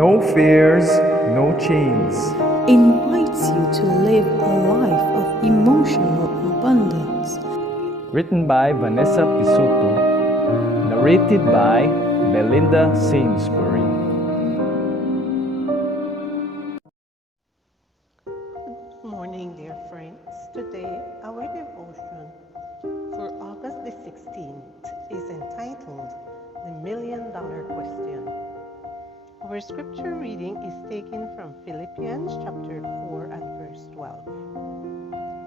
No fears, no chains. Invites you to live a life of emotional abundance. Written by Vanessa Pisuto. Narrated by Belinda Sainsbury. Good morning, dear friends. Today, our devotion for August the 16th is entitled The $1 Million Question. Our scripture reading is taken from Philippians chapter 4 and verse 12.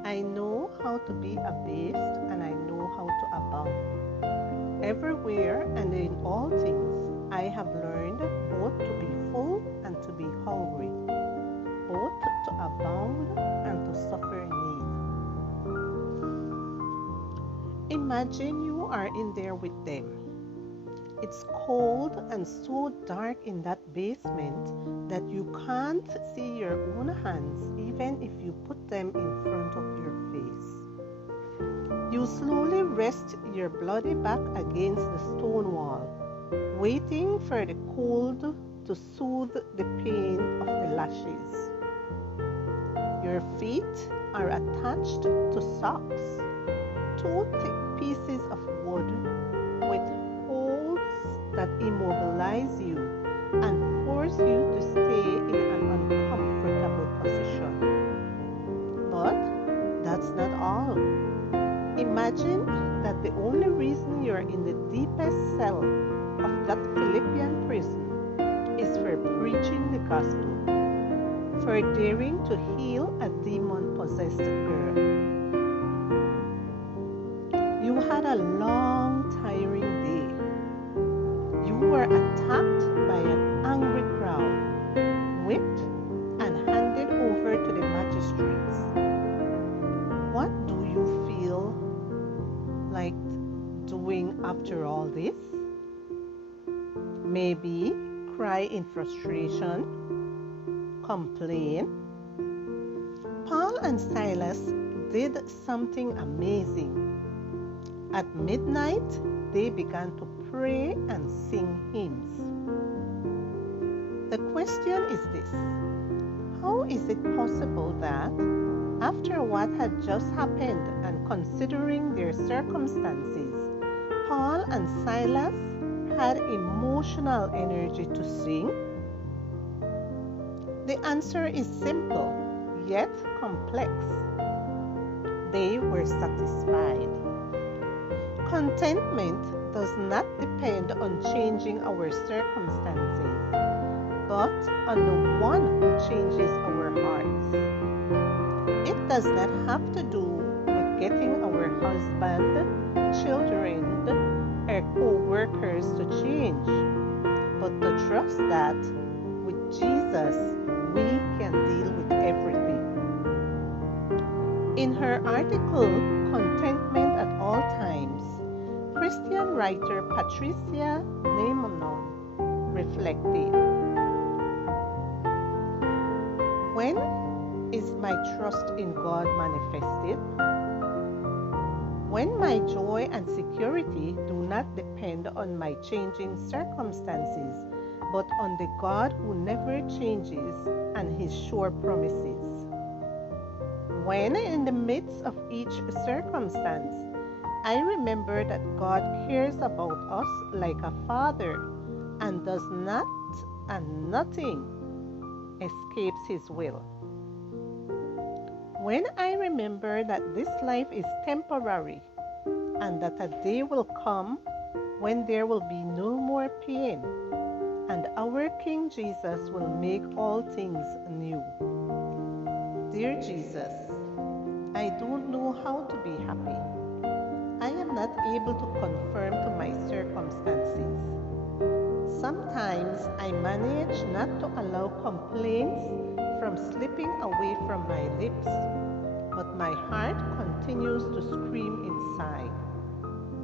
I know how to be abased and I know how to abound. Everywhere and in all things, I have learned both to be full and to be hungry, both to abound and to suffer need. Imagine you are in there with them. It's cold and so dark in that basement that you can't see your own hands even if you put them in front of your face. You slowly rest your bloody back against the stone wall, waiting for the cold to soothe the pain of the lashes. Your feet are attached to socks, two thick pieces of wood with holes that immobilize you and force you to stay in an uncomfortable position. But that's not all. Imagine that the only reason you're in the deepest cell of that Philippian prison is for preaching the gospel, for daring to heal a demon-possessed girl. You had a long, tiring day. You were attacked by an angry crowd, whipped and handed over to the magistrates. What do you feel like doing after all this? Maybe cry in frustration, complain. Paul and Silas did something amazing. At midnight, they began to pray and sing hymns. The question is this: how is it possible that, after what had just happened and considering their circumstances, Paul and Silas had emotional energy to sing? The answer is simple, yet complex. They were satisfied. Contentment does not depend on changing our circumstances, but on the one who changes our hearts. It does not have to do with getting our husband, children, or co-workers to change, but to trust that with Jesus, we can deal with everything. In her article, Contentment at All Times, Christian writer Patricia Neymanon reflected, when is my trust in God manifested? When my joy and security do not depend on my changing circumstances, but on the God who never changes and his sure promises. When in the midst of each circumstance, I remember that God cares about us like a father and does not and nothing escapes his will. When I remember that this life is temporary and that a day will come when there will be no more pain and our King Jesus will make all things new. Dear Jesus, I don't know how to be happy. I am not able to conform to my circumstances. Sometimes I manage not to allow complaints from slipping away from my lips, but my heart continues to scream inside.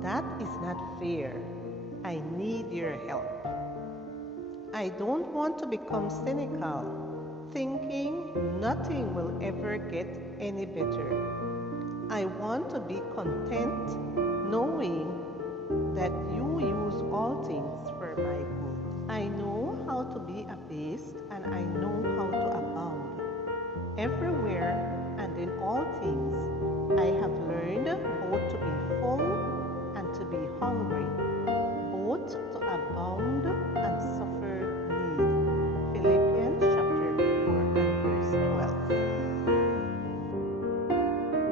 That is not fair. I need your help. I don't want to become cynical, thinking nothing will ever get any better. I want to be content knowing that you use all things for my good. I know how to be a abased, and I know how to abound. Everywhere and in all things,